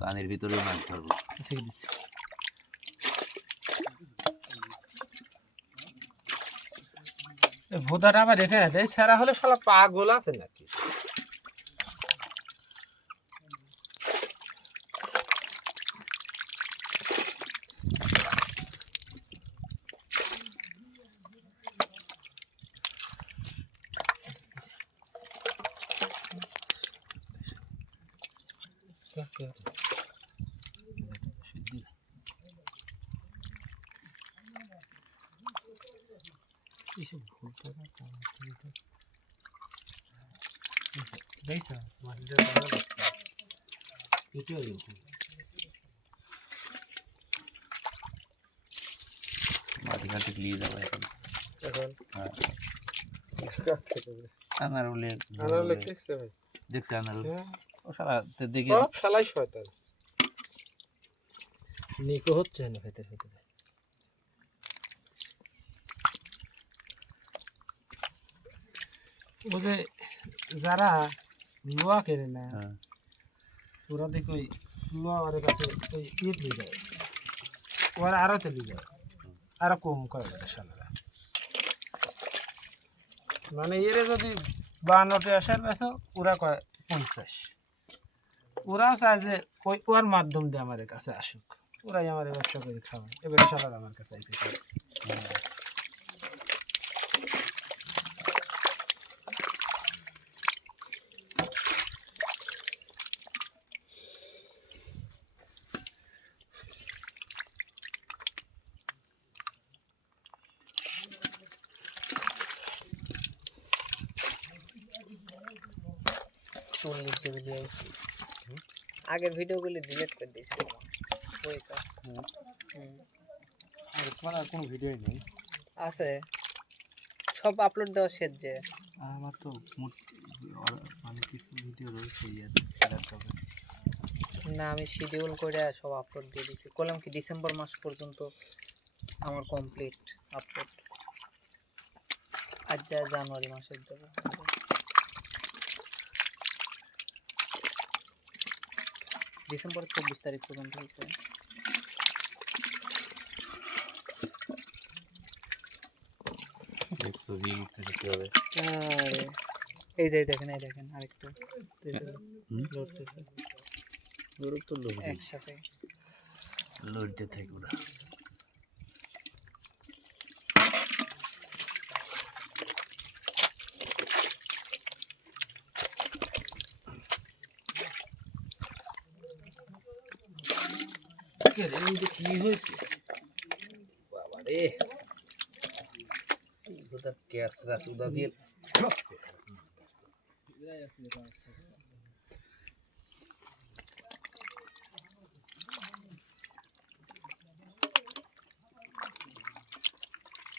পানির ভিতরে মাছ ধরবো ভোদাটা আবার রেখে দেয় সেরা হলে শালা পাগল আছে নাকি মাটি ঘাটে নিয়ে যাবো এখন আনারুলে দেখছে আনারুল ও শালা দেখে সব শালাই শয়তান নিকো হচ্ছে না ভেতরে ভেতরে ওদের যারা লোয়া কেনে না ওরা দেখো ওই লোয়া ওর কাছে ওই ইট নিয়ে যায় ওরা আরো চলে যায় আরো কম করে শালারা মানে এরে যদি 52টা আসার বেছো ওরা কয় 50 ওরাও চায় যে ওই ওর মাধ্যম দিয়ে আমাদের কাছে আসুক ওরাই আমার ব্যবসা করে খাওয়ায় এবারে শালারা আমার কাছে আইসে আগের ভিডিওগুলো ডিলিট করে দিয়েছি তোমার আর কোনো ভিডিওই নেই আছে সব আপলোড দেওয়া শেষ যে আমার তো মানে কিছু ভিডিও রয়েছে না আমি শিডিউল করে সব আপলোড দিয়ে দিয়েছি বললাম কি ডিসেম্বর মাস পর্যন্ত আমার কমপ্লিট আপলোড আজ যা জানুয়ারি মাসের দেবো ডিসেম্বর 24 তারিখ পর্যন্ত হয়েছে এই দেখেন আরেকটা একসাথে লড়তে থাকবো না কি হয়েছে বাবা রে ওটা গ্যাস গাছ উদা দিয়ে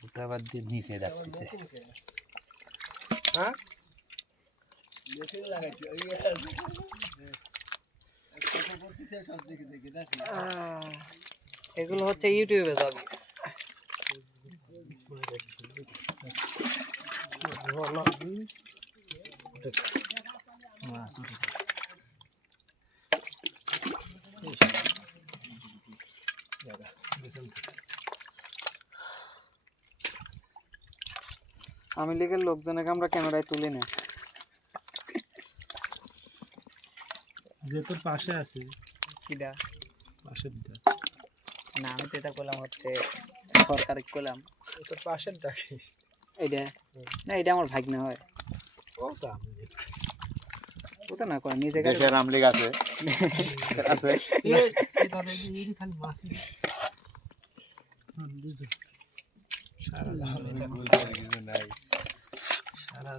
ওটা বাদ দিয়ে নিচে রাখতেছে হ্যাঁ এগুলো হচ্ছে ইউটিউবে যাবে আমি লীগের লোকজনকে আমরা ক্যামেরায় তুলি না যে তোর পাশে আছে কিডা পাশের দিকে না আমি তো এটা করলাম হচ্ছে সরকারি করলাম তোর পাশের ডাকে এইটা না এটা আমার ভাগ্নে হয় ওটা ওটা না করে নিজে দেশের আওয়ামী লীগ আছে আছে এই খালি মাসি সারা